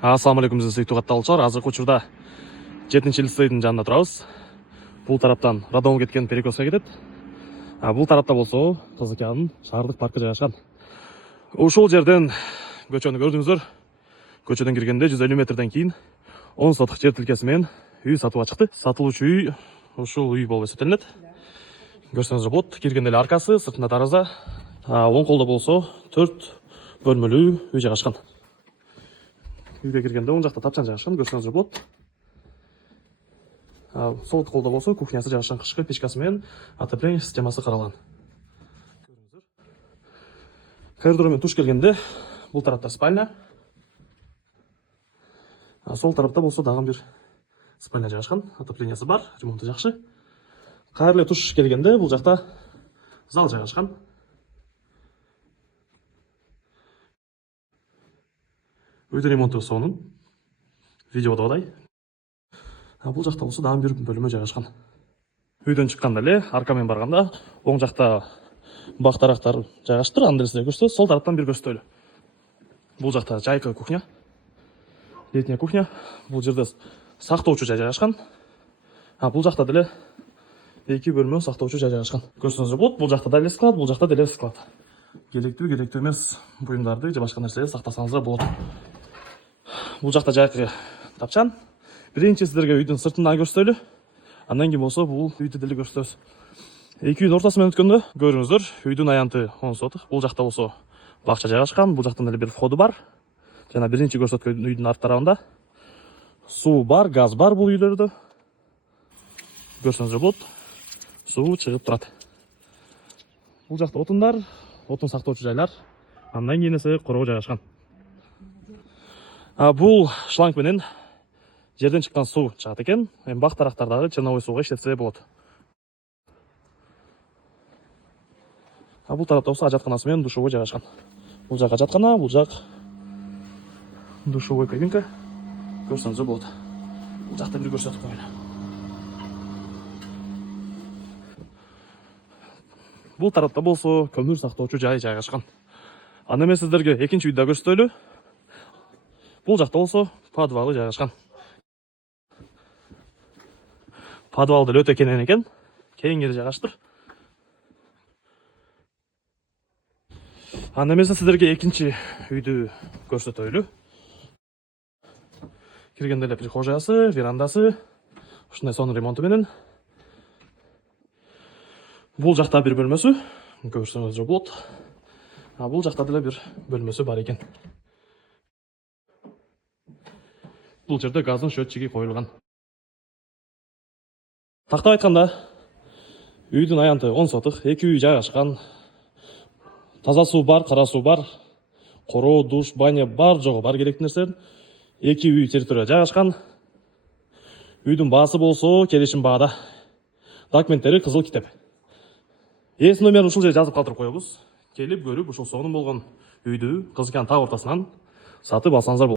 Ассаламу алейкум, сүйіктүү катталуучулар. Азыркы учурда 7-лицейдин жанында турабыз. Бул тараптан Радон кеткен Перекоско кетет. Бул тарапта болсо Кызыкянын шаардык паркы жайгашкан. Ушул жерден көчөнү көрдүңүздөр. Көчөдөн киргенде 150 метрден кийин 10 сотук жер тилкеси менен үй сатууга чыкты. Сатылуучу үй ушул үй болуп эсептелинет. Көрсөңүздөр болот. Киргенде эле аркасы, сыртында тараза. Оң колдо болсо 4 бөлмөлүү үй жайгашкан. Үйгө киргенде оң жакта тапчан жайгашкан, көрсөңүздөр болот. Сол колдо болсо кухнясы жайгашкан, кышкы печкасы менен отопление системасы каралган. Көрүңүздөр. Коридор менен туш келгенде бул тарапта спальня. Сол тарапта болсо дагы бир спальня жайгашкан, отоплениясы бар, ремонту жакшы. Кайрыле туш келгенде бул жакта зал жайгашкан. Үйдүн ремонту сонун. Видеодо бодай. Бул жакта болсо дагы бир бөлмө жайгашкан. Үйдөн чыкканда эле арка менен барганда оң жакта бак дарактар жайгаштыр, аны деле көрсөтөбүз. Сол тараптан бир көрсөтөлү. Бул жакта жайкы кухня. Летняя кухня. Бул жерде сактоочу жай жайгашкан. Бул жакта деле 2 бөлмө сактоочу жай жайгашкан. Көрсөңүздөр болот. Бул жакта деле склад, бул жакта деле склад. Керектүү эмес буюмдарды же башка нерселерди сактасаңыздар болот. Бул жакта жайкы тапчан. Биринчи сиздерге үйдүн сыртынан көрсөтөлү. Андан кийин болсо бул үйдү деле көрсөтөбүз. Эки үйдүн ортасы менен өткөндө көрүңүздөр, үйдүн аянты 10 сотук. Бул жакта болсо бакча жайгашкан, бул жактан эле бир входу бар. Жана биринчи көрсөткөн үйдүн арт тарабында суу бар, газ бар бул үйлөрдө. Көрсөңүздөр болот. Суу чыгып турат. Бул жакта отундар, отун сактоочу жайлар. Андан кийин эсе короо жайгашкан. Бул шланг менен жерден чыккан суу чыгат экен. Бак дарактардагы черновой сууга иштетсе болот. Бул тарапта болсо ажатканасы менен душевой жайгашкан. Бул жак ажаткана, бул жак душевой кабинка. Көрсөңүздөр болот. Бул жакта бир көрсөтүп коелу. Бул тарапта болсо көмүр сактоочу жай жайгашкан. Аны эми сиздерге экинчи үйдө көрсөтөлү. Бул жакта болсо подвалы жайгашкан. Подвал деле өтө кенен экен. Кеңири жайгаштыр. Аны эми сиздерге экинчи үйдү көрсөтөлү. Киргенде эле прихожаясы, верандасы, ушундай сонун ремонту менен. Бул жакта бир бөлмөсү, көрсөңүздөр болот. Бул жакта деле бир бөлмөсү бар экен. Бул жерде газдын счетчиги коюлган. Тактап айтканда, үйдүн аянты 10 сотук, 2 үй жайгашкан. Таза суу бар, кара суу бар. Короо, душ, баня бар, жогу бар керектүү нерселер. 2 үй территория жайгашкан. Үйдүн баасы болсо келишим баада. Документтери кызыл китеп. Эс номерин ушул жерге жазып калтырып коебуз. Келип көрүп ушул сонун болгон үйдү Кызыкянын так ортасынан сатып алсаңыздар болот.